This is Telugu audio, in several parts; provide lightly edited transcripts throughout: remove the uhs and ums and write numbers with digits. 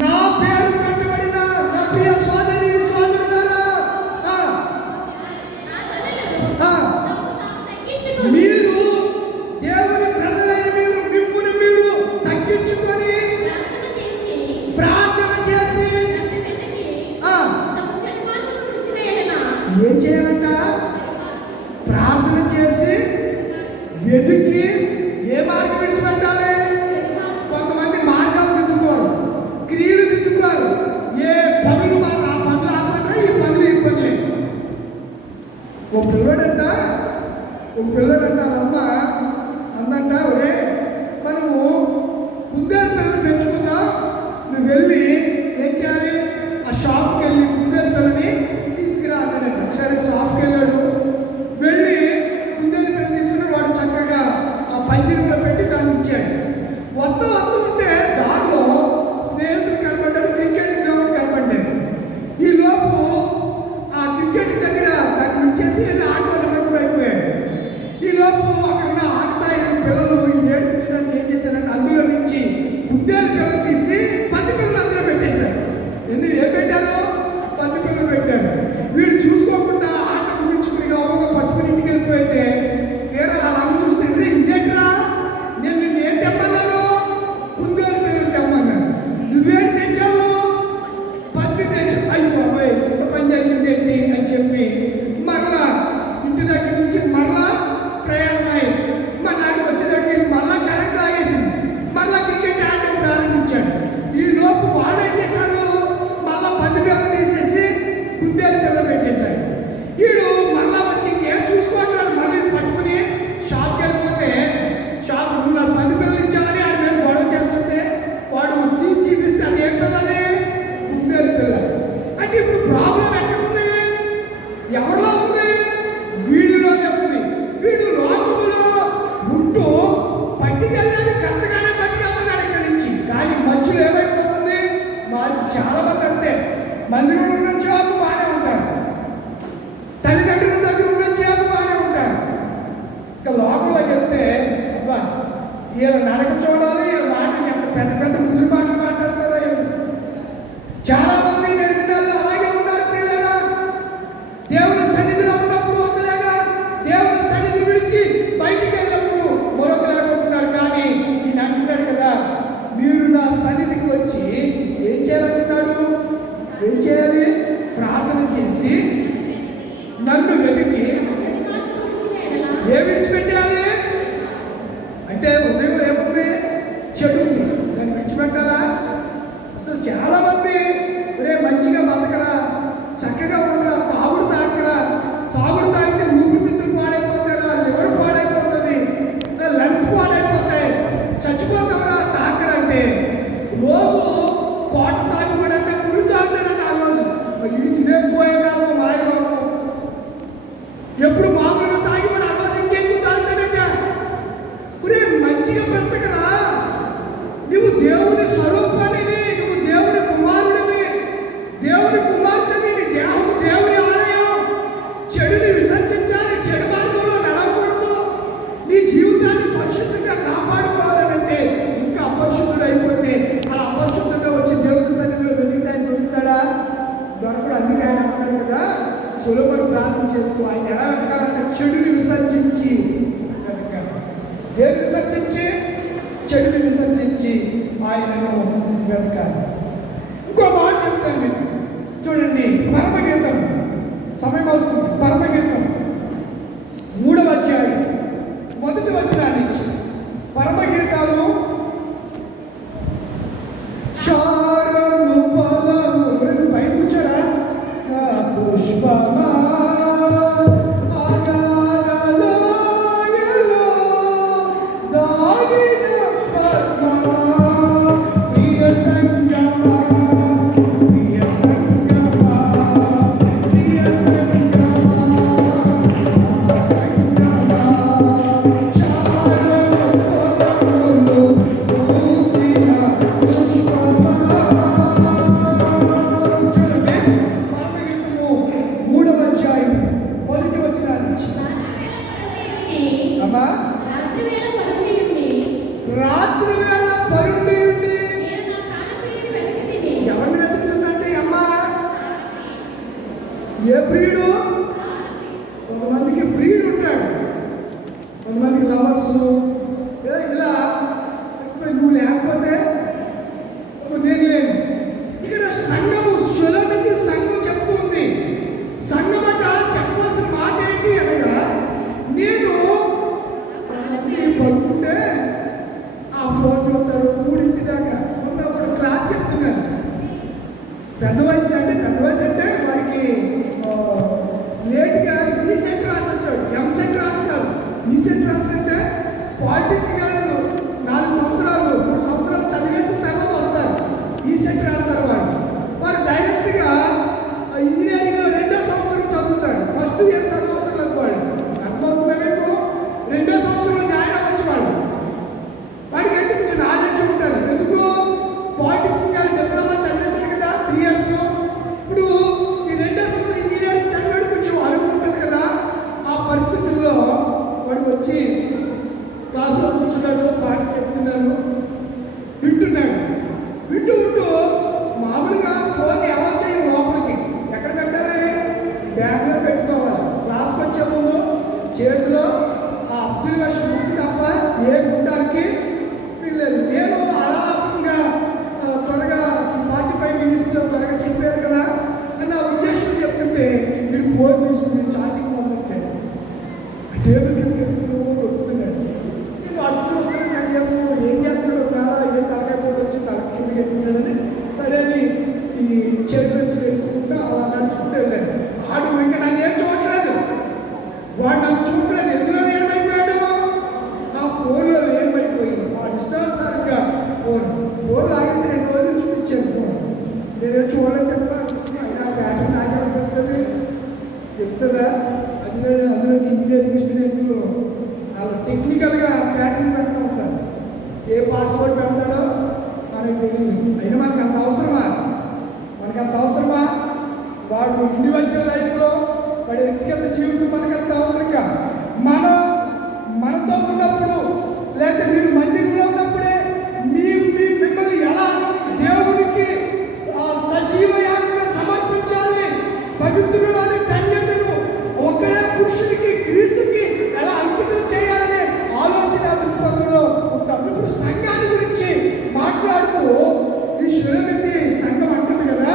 నా పేరు పెట్టబడిన నా ప్రియ సోదరి సోదరులారా, మీరు దేవుని ప్రజలైన మీరు మిమ్మును మీరు తగ్గించుకొని ప్రార్థన చేసి ఏం చేయాలంట? ప్రార్థన చేసి వెతికి ఏ మార్గం విడిచిపెట్టాలి? కొంతమంది మార్గాలు దిద్దుకోరు, క్రియలు దిద్దుకోరు. ఏ పనులు ఆ పనులు ఆ పనులే, ఈ పనులు ఈ పనులే. ఒక పిల్లడంట వాళ్ళమ్మ అందంట, ఒరే మనము కుందేలు పిల్లని పెంచుకుందాం, నువ్వు వెళ్ళి ఏం చేయాలి? ఆ షాప్కి వెళ్ళి కుందేలు పిల్లని తీసుకురా అన్నాడంట. సరే షాప్కి వెళ్ళాడు. వెళ్ళి కుందేలు పిల్లని తీసుకుని వాడు చక్కగా ఆ పంజరంలో పెట్టి దాన్ని ఇచ్చాడు. వస్తూ ఉంటే దారిలో స్నేహితుడు కనపడ్డాడు, క్రికెట్ గ్రౌండ్ కనపడ్డాడు. ఈ లోపు ఆ క్రికెట్ దగ్గర దాన్ని విడిచేసి ఆటలు అయిపోయాడు. ఈ లోపు అక్కడ ఉన్న ఆడతాయిని పిల్లలు ఏడ్పించడానికి ఏం చేశారంటే అందులో నుంచి కుందేలు పిల్లలు తీసి 10 పిల్లలు అందులో పెట్టేశారు. ఎందుకు ఏం పెట్టారు? 10 పిల్లలు పెట్టారు. వీడు చూసుకోకుండా ఆట ముగించుకుని గౌరవంగా పట్టుకుని ఇంటికి వెళ్ళిపోతే తీరా వాళ్ళ అమ్మ చూస్తే ఇదేట్రా, నేను నిన్ను ఏం తెమ్మన్నాను? కుందేలు పిల్లలు తెమ్మన్నాను, నువ్వేంటి తెచ్చావు? 10 తెచ్చావు. అయ్యి బాబాయ్ ఇంత పని జరిగింది ఏంటి అని చెప్పి మరలా ఇంటి దగ్గర నుంచి మరలా ప్రయాణమై మన నాటికి వచ్చేటప్పటికి మళ్ళా కరెంట్ లాగేసింది. మళ్ళా క్రికెట్ ఆడడం ప్రారంభించాడు. ఈ లోపు వాళ్ళు ఏం చేశారు? మళ్ళా 10 పిల్లలు తీసేసి కుందేలు పిల్లలు పెట్టేశాడు. వీడు మళ్ళా వచ్చి ఏం చూసుకోవట్లేదు, మళ్ళీ పట్టుకుని షాప్కి వెళ్ళిపోతే షాప్ నువ్వు నాకు 10 పిల్లలు ఇచ్చావని ఆయన మీద గొడవ చేస్తుంటే వాడు తీసి చూపిస్తే అది ఏం పిల్లది? కుందేలు పిల్ల. అంటే ఇప్పుడు ప్రాబ్లం ఎక్కడుంది? ఎవరిలో ఉంది? వీడిలోనే ఉంది. వీడు లోకములో ఉంటూ పట్టుకెళ్ళాలి, కరెక్ట్గానే పట్టుకెళ్తున్నాడు ఇక్కడి నుంచి. కానీ మధ్యలో ఏమైపోతుంది? చాలా మంది అంతే, మందిరంలో నుంచి వాళ్ళు బాగానే ఉంటారు, తల్లిదండ్రుల దగ్గర నుంచి వాళ్ళు బాగానే ఉంటారు. ఇంకా లోకంలోకి వెళ్తే అబ్బా వీళ్ళ నడక చూడాలి, వీళ్ళ మాటలు ఎంత పెద్ద పెద్ద ముదురు మాటలు మాట్లాడతారో ఏమి. చాలా మంది నేటి దినాల్లో అలాగే ఉన్నారు పిల్లరా. దేవుని సన్నిధిలో ఉన్నప్పుడు ఒకలాగా, దేవుని సన్నిధి విడిచి బయటికి వెళ్ళినప్పుడు మరొకలాగా ఉంటున్నారు. కానీ ఈయన అంటున్నాడు కదా, మీరు నా సన్నిధికి వచ్చి ఏం చేయాలంటున్నాడు? ఏం చేయాలి? ప్రార్థన చేసి నన్ను వెతికి ఏ విడిచిపెట్టాలి అంటే హృదయంలో ఏముంది? చెడు ఉంది, దాన్ని విడిచిపెట్టాలా? అసలు చాలా మంది రే మంచిగా బతకరా, చక్కగా ఉండరా, తాగుడు తాగరా, తాగుడు తాగితే ఊపిరితిత్తులు పాడైపోతారా, లివర్ పాడైపోతుంది, లంగ్స్ పాడైపోతాయి, చచ్చిపోతారా తాకరంటే. రోజు కోట తాగిపోడంటే ముళ్ళు తాగుతాడంట ఆ రోజు. ఇడికి ఇదే పోయే కాలం మాయ రోగం. ఎప్పుడు మామూలుగా తాగిపోడు ఆ రోజు ఇంకెక్కువ తాగుతాడంట. ఒరే మంచిగా బ్రతకరా, నువ్వు దేవుని స్వరూపానివి, నువ్వు దేవుని కుమారుడివి, దేవుని కుమార్తెవి, నీ దేహము దేవుని ఆలయం. చెడుని విసర్జించాలి, చెడు మార్గంలో నడవకూడదు. నీ జీవితాన్ని పరిశుద్ధంగా కాపాడుకోవాలంటే ఇంకా అపరిశుద్ధుడు అయిపోతే అలా అపరిశుద్ధంగా వచ్చి దేవుని సన్నిధిలో వెతికితే ఆయన దొరుకుతాడా? దొరకడు. అందుకే ఆయన అన్నాడు కదా, సొలొమోను ప్రార్థన చేస్తూ ఆయన ఎలా వెతకాలంటే చెడుని విసర్జించి వెతకాలి. దేవుని విసర్జించి, చెడుని విసర్జించి ఆయనను వెతకాలి. ఇంకో మాట చెప్తాను మీకు చూడండి. పరమగీతం, సమయం అవుతుంది. పరమగీతం 3వ అధ్యాయం 1వ వచనాన్ని ఇచ్చి పరమగీతాలు శారను ఫలము రెండు పైన కూర్చోరా పుష్పమా పెద్ద వయసు అంటే వాడికి లేట్గా ఈ సెట్ రాసి వచ్చాడు. ఎంసెట్ రాస్తారు. ఈ సెట్ రాసినట్టే పాలిటెక్నికల్ 4 సంవత్సరాలు 3 సంవత్సరాలు చదివేసిన తర్వాత వస్తారు. ఈ సెట్ రాస్తారు. వారు డైరెక్ట్గా ఇంజనీరింగ్లో 2వ సంవత్సరం చదువుతాడు. ఫస్ట్ ఇయర్ చదవవసరం లేదు. వాళ్ళు అర్థమవుతుందేమో 2వ సంవత్సరంలో జాయిన్ అవ్వచ్చు. వాడికి అంటే కొంచెం నాలెడ్జ్ ఉంటుంది. ఎందుకు పాలిటెక్నికల్ డిప్లొమా చదివేశాడు కదా 3 ఇయర్స్. ఇప్పుడు ఈ 2వ సంవత్సరం ఇంజనీరింగ్ చదివాడు, కొంచెం అరుగు ఉంటుంది కదా. ఆ పరిస్థితుల్లో వాడు వచ్చి క్లాసులో కూర్చున్నాడు, పాట చెప్తున్నాడు, వింటున్నాడు. వింటూ మామూలుగా ఫోన్ ఎలా చేయాలి, లోపలికి ఎక్కడ పెట్టాలి, బ్యాగ్లో పెట్టుకోవాలి. క్లాస్కి వచ్చే ముందు చేతిలో ఆ అబ్జర్వేషన్ బుక్ తప్ప ఏ గుండానికి వీల్లేదు. నేను అలాగా త్వరగా 45 మినిట్స్లో త్వరగా చెప్పారు కదా అని నా ఉద్దేశం చెప్తుంటే వీడు ఫోన్ తీసుకుని చాటింగ్ మొదలెట్టాడు. టేబుల్ కింద పెట్టుకుని దొరుకుతున్నాడు. నేను అటు చూస్తున్నాను. కాసేపు ఏం చేస్తున్నాడు, ఏ తలకాయ పోటీ వచ్చి తల కింద పెట్టుకున్నాడని సరే అని ఈ చేతి నుంచి వేసుకుంటూ అలా నడుచుకుంటూ వెళ్ళాడు. వాడు ఇంకా నన్ను ఏం చూడట్లేదు. వాడు నన్ను చూడలేదు. ఎందులో ఏమైపోయాడు, ఆ ఫోన్లో ఏమైపోయి వాడు ఇష్టానుసారంగా ఫోన్ లాగేసి 2 రోజులు చూపించాను. ఫోన్ నేనేం చూడలేదు కదా. అయినా బ్యాటరీ నాకే పెడుతుంది చెప్తుందా. అందులో ఇంజనీరింగ్ స్టూడెంట్లు వాళ్ళు టెక్నికల్గా ప్యాటర్న్ పెడతా ఉంటారు. ఏ పాస్వర్డ్ పెడతాడో మనకు తెలియదు. అయినా మనకు అంత అవసరమా? వాడు ఇండివిజువల్ లైఫ్లో వాడి వ్యక్తిగత జీవితం మనకు అంత అవసరంగా. మనతో ఉన్నప్పుడు లేకపోతే మీరు మందిరంలో ఉన్నప్పుడే మిమ్మల్ని ఎలా దేవునికి సజీవ యాగంగా సమర్పించాలి, పవిత్రులని కన్యకను ఒక్కడే పురుషుడికి క్రీస్తుకి ఎలా అంకితం చేయాలనే ఆలోచన దృక్పథంలో ఉంటాం. ఇప్పుడు సంఘాన్ని గురించి మాట్లాడుతూ ఈ శులమితి సంఘం అంటుంది కదా,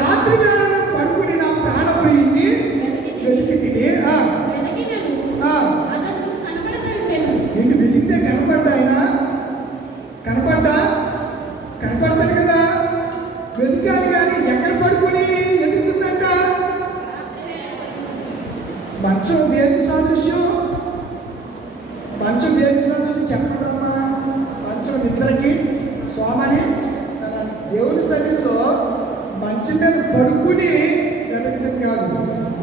రాత్రి వేళలో పడుకుని నా ప్రాణప్రియుణ్ణి వెతికి తిని ఏంటి వెతికితే కనపడ్డా? ఆయన కనపడతాడు కదా. వెతికాలి కానీ ఎక్కడ పడుకుని ఎదుగుతుందంట. మంచం దేనికి సాదృశ్యం చెప్పడమ్మా. మంచం నిద్రకి సోమని దేవుని సన్నిధిలో మంచం మీద పడుకుని వెతకటం కాదు,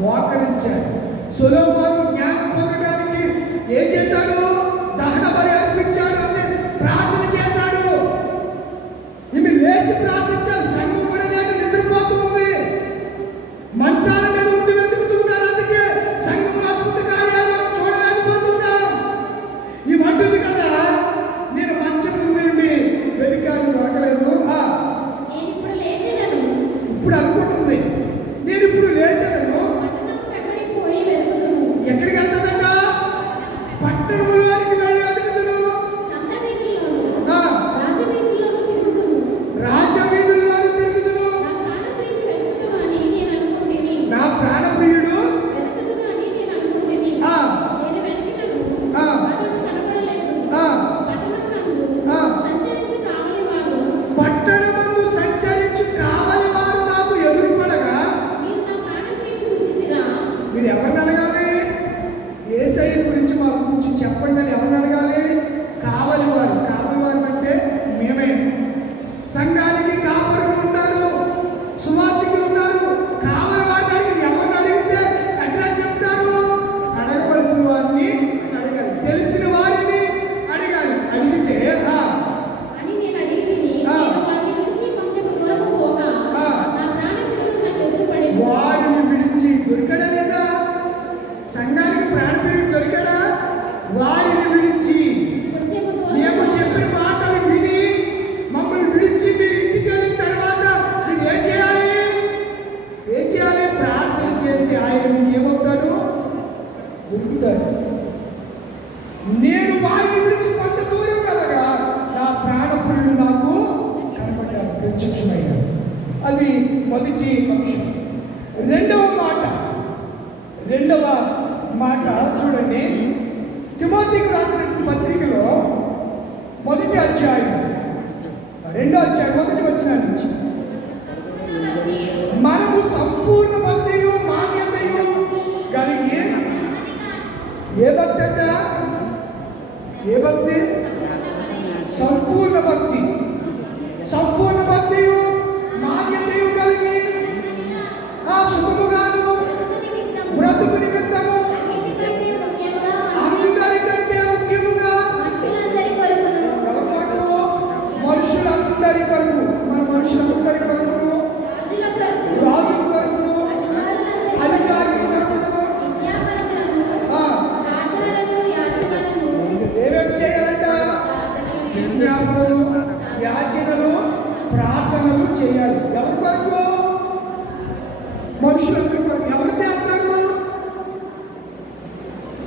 మోకరించాడు. సొలొమోను జ్ఞానం పొందడానికి ఏం చేశాడు? దహన బలి అర్పించాడు, అంటే ప్రార్థన చేశాడు. ఈమె లేచి ప్రార్థించాడు. సంఘం కూడా నేడు నిద్రపోతుంది. మంచాల మీద ఉండి వెతుకుతున్నారు. అందుకే సంఘం అద్భుత కార్యాలు మనం చూడలేకపోతున్నాం. ఈ వంటుంది కదా, నేను మంచం నుండి వెతికాను, దొరకలేదు. ఇప్పుడు అనుకుంటుంది, నేను ఇప్పుడు లేచాను. ఎక్కడికి వెళ్తాదంట? పట్టణంలోనికి వెళ్ళి వెతుకుతును. రాజవీధుల్లోని తిరుగుతును. నా ప్రాణప్రియుడు పట్టణమందు సంచరించు కావలి వారు నాకు ఎదురుపడగా మీరు ఎవరిని అడగాలి? యేసయ్య గురించి మాకు కొంచెం చెప్పండి అని ఎవరిని అడగాలి? కావలి వారు అంటే మేమే. సంఘానికి కాపరులు ఉన్నారు, సువార్థికులు ఉన్నారు. కావలి వారిని అడిగి ఎవరిని అడిగితే ఎట్లా చెప్తారు? అడగవలసిన వారిని అడగాలి, తెలిసిన వారిని అడగాలి. అడిగితే వారిని విడిచి దొరికడా లేదా? సంఘానికి ప్రాణప్రియుడు దొరికడా? వారిని విడిచి మేము చెప్పిన మాటలు విని మమ్మల్ని విడిచి మీరు ఇంటికి వెళ్ళిన తర్వాత మీరు ఏం చేయాలి? ప్రార్థన చేస్తే ఆయన మీకు ఏమవుతాడు? దొరుకుతాడు. నేను వారిని విడిచి కొంత దూరం వెళ్ళగా నా ప్రాణప్రియుడు నాకు కనపడ్డాడు, ప్రత్యక్షమయ్యాడు. అది మొదటి అంశం. రెండవ మాట చూడండి. తిమోతికి రాసిన పత్రికలో 1వ అధ్యాయం 2వ అధ్యాయం 1వ వచనం నుంచి భక్తి? సంపూర్ణ భక్తి. సంపూర్ణ భక్తియు మాన్యతయు కలిగి ఆ సుఖముగాను బ్రతుకు నిమిత్తము అందరికంటే ముఖ్యముగా ఎవరి కొరకు? మనుషులందరి కొరకు. మన మనుషులందరి కొరకును, రాజుల కొరకును, అధికారుల కొరకును ఏమేమి చేయాలంట? విజ్ఞాపనలు, యాచనలు, ప్రార్థనలు చేయాలి. ఎవరి కొరకు? మనుషులందరి కొరకు. ఎవరు చేస్తారు?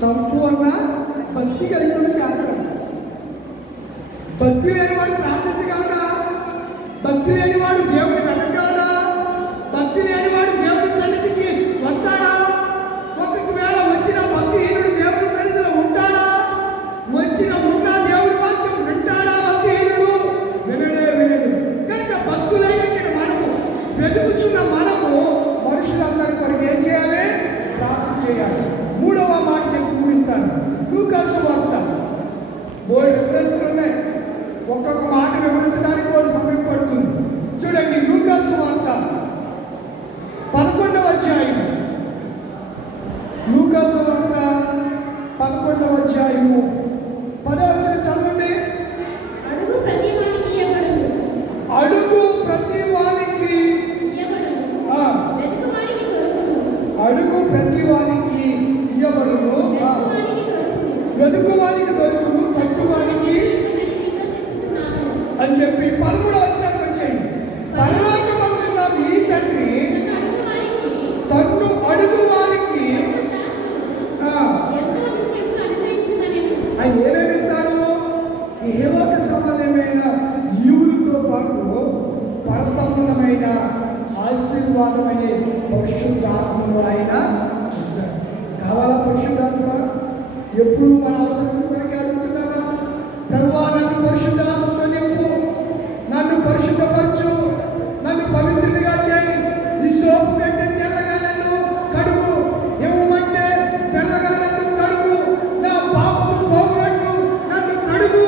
సంపూర్ణ భక్తి కలిగిన చేస్తారు. భక్తి లేనివాడు ప్రార్థించగలడా? భక్తి లేనివాడు దేవుని వెతకగలడా? భక్తి లేనివాడు దేవుని సన్నిధికి వస్తాడా? ఒకవేళ వచ్చిన భక్తిహీనుడు దేవుని సన్నిధిలో ఉంటాడా? ఉన్న దేవుడి వాక్యం వింటాడా? భక్తిహీనుడు వినడు. కనుక భక్తులైనటువంటి మనము, వెతుకుచున్న మనము మనుషులందరి కొరకు ఏం చేయాలి? ప్రార్థన చేయాలి. మూడవ మాట చెప్పి ముగిస్తాను. లూకాసు వార్త. బోల్డ్ రిఫరెన్స్లు ఉన్నాయి. ఒక్కొక్క మాట వివరించడానికి బోల్డ్ సమయం పడుతుంది. చూడండి, లూకాసు వార్త 11వ అధ్యాయము. లూకాసు వార్త 11వ అధ్యాయము 10వ వచనం చదవండి. అడుగు ప్రతి వానికి ఇయ్యబడును. అడుగు ప్రతి వానికి వెదుకువానికి దొరుకును, తట్టువానికి అని చెప్పి 13వ వచనానికి వచ్చేయండి. పరలోకమందున్న మీ తండ్రి తన్ను అడుగు వారికి ఆయన ఏమేమిస్తాడు? ఇహలోక సంబంధమైన ఈవులతో పాటు పరసంబంధమైన ఆశీర్వాదమనే పరిశుద్ధాత్మను ఆయన ఇస్తాడు. కావాలా పరిశుద్ధాత్మ? ఎప్పుడు మన అవసరం కొరకు అడుగుతున్నావా? ప్రభువా, నన్ను పరిశుద్ధాత్మతో నింపు, నన్ను పరిశుద్ధపరచు, నన్ను పవిత్రుడిగా చేయి, ఈ సోపు కంటే తెల్లగా నన్ను కడుగు, ఏమంటే తెల్లగా నన్ను కడుగు, నా పాపము పోగునట్లు నన్ను కడుగు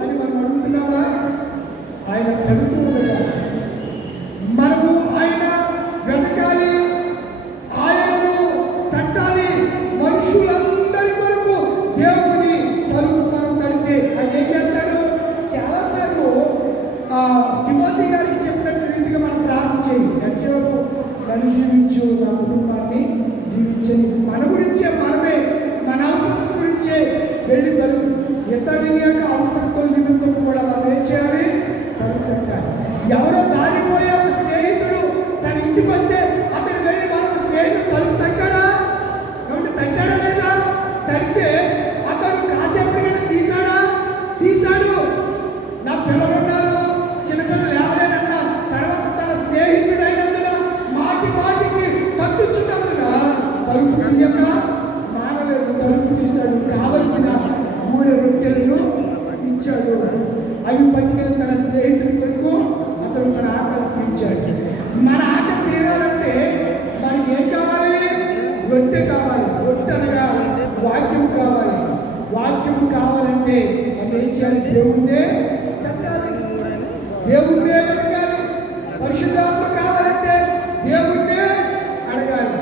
అని మనం అడుగుతున్నావా? ఆయన కడుతూ ఉండగా మనము ఆయన వెతకాలి, ఆయనను తట్టాలి. మనుషులందరి కొరకు దేవుని తలుపు మనం తడితే ఆయన ఏం చేస్తాడు? చాలాసార్లు తిమోతి గారికి చెప్పినట్టు రీతిగా మనం ప్రార్థన చేయి. యెహోవా నన్ను దీవించు, నా కుటుంబాన్ని దీవించని. మన గురించే మనమే, మన అవసరం గురించే వెళ్ళి తలుపు ఇతరుని యొక్క అవసరంతో నిమిత్తం కూడా మనం ఏం చేయాలి? తలుపు తట్టాలి. ఎవరో దారిపోయే ఒక స్నేహితుడు తన ఇంటికి వస్తే అతను వెళ్ళి మరొక స్నేహితుడు తలుపు తట్టాడా? కాబట్టి తట్టాడా లేదా? తడితే అతడు కాసేపటికైనా తీశాడు. నా పిల్లలు ఉన్నారు, చిన్నపిల్లలు లేవలేనన్నా తర్వాత తన స్నేహితుడైనందున మాటికి తట్టుచున్నందున తలుపు తీయక మానలేదు. తలుపు తీశాడు. కావలసిన 3 రొట్టెలను ఇచ్చాడు. అవి పట్టుకెళ్ళి తన స్నేహితుడి కొరకు అతను మన ఆకలి తీర్చాడు. మన ఆకలి తీరాలంటే మనకి ఏం కావాలి? రొట్టె కావాలి. రొట్టె అనగా వాక్యం కావాలి. వాక్యం కావాలంటే మనం ఏం చేయాలి? దేవుణ్ణే తట్టాలి, దేవుణ్ణే వెతకాలి. పరిశుద్ధాత్మ కావాలంటే దేవుణ్ణే అడగాలి.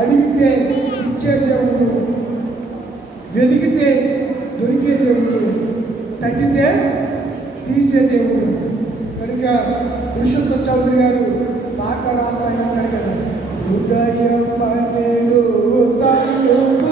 అడిగితే ఇచ్చే దేవుడు, వెతికితే దొరికే దేవుడు, తట్టితే తీసే దేవుడు. కనుక పురుషోత్తం చౌదరి గారు పాట రాస్తాయి అంటాడు కదా, ఉదయం పన్నెండు తలుపు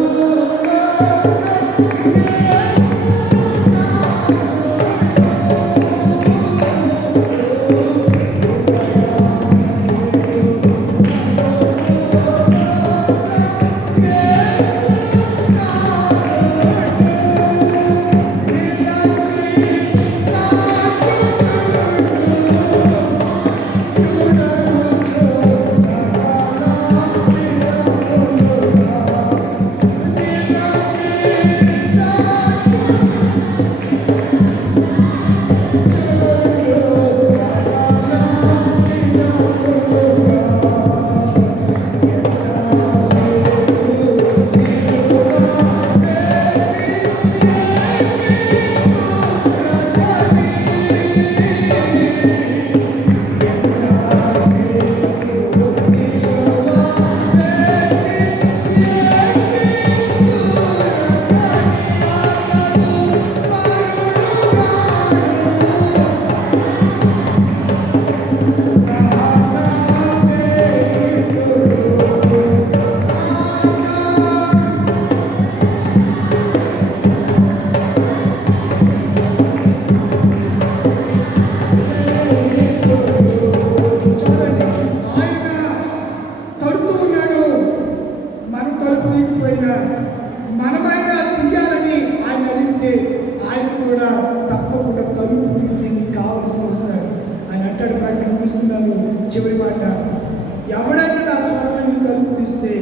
చివరి మాట, ఎవడైనా నా స్వరం తలుపు తీస్తే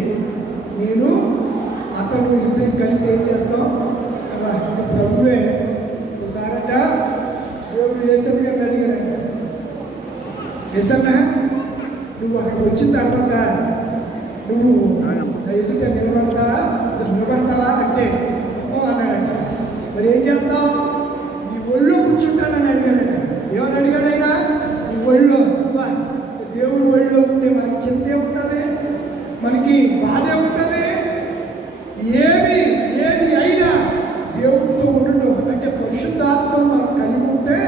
నేను అతను ఇద్దరికి కలిసి ఏం చేస్తాం కదా. ఇంకా ప్రభువే ఒకసారట దేవుడు యేసయ్య గారిని అడిగారంట, యేసయ్య నువ్వు అక్కడికి వచ్చిన తర్వాత నువ్వు నా ఎదుట నిలబడతావా అంటే అన్నాడంట. మరి ఏం చేస్తావు? నీ ఒళ్ళో కూర్చుంటానని అడిగాడంట. ఏమని అడిగాడైనా? నీ ఒళ్ళో. దేవుడు ఒళ్ళో ఉంటే మనకి చింతే ఉంటుంది, మనకి బాధే ఉంటుంది. ఏది అయినా దేవుడితో ఉండడం అంటే పరిశుద్ధాత్మను మనం కలిగి ఉంటే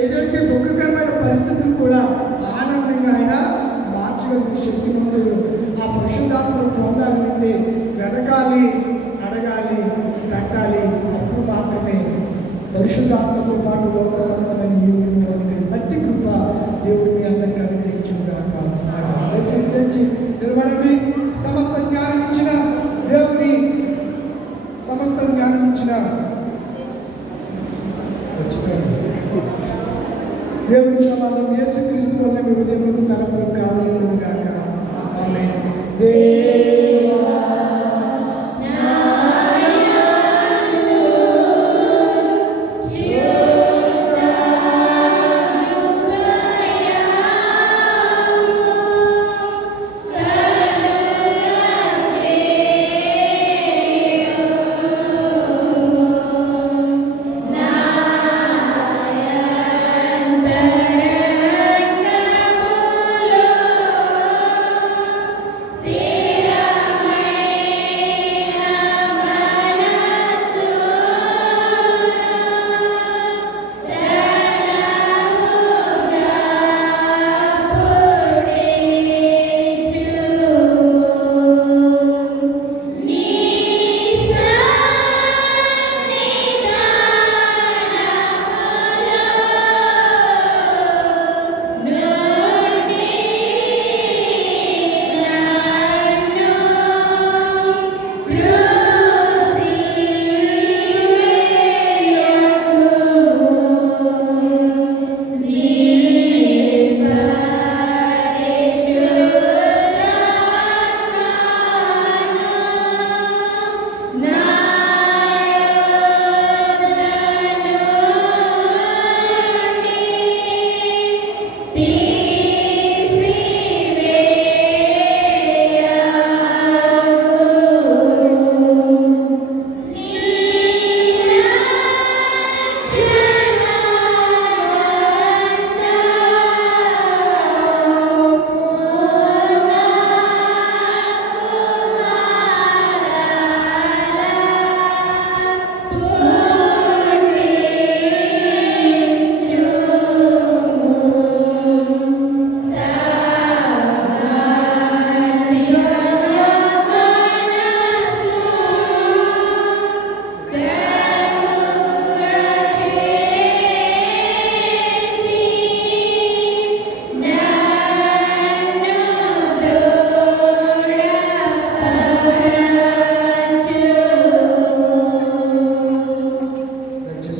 ఏదంటే దుఃఖకరమైన పరిస్థితులు కూడా ఆనందంగా ఆయన మార్చగలిగిన శక్తివంతుడు. ఆ పరిశుద్ధాత్మను పొందాలంటే వెతకాలి, అడగాలి, తట్టాలి. అప్పుడు మాత్రమే పరిశుద్ధాత్మతో పాటు లోక సంబంధమైన ఈవులను మనకి అట్టి కృప దేవుడు మీ అందరికీ అనుగ్రహించుగాక. దయచేసి నిలబడండి. సమస్త జ్ఞానం ఇచ్చిన దేవుని, సమస్త జ్ఞానం ఇచ్చిన దేవుని సమాధానం యేసుక్రీస్తు వల్ల మీ ఉదయం తరపులు కావాలి గాక. ఆమేన్.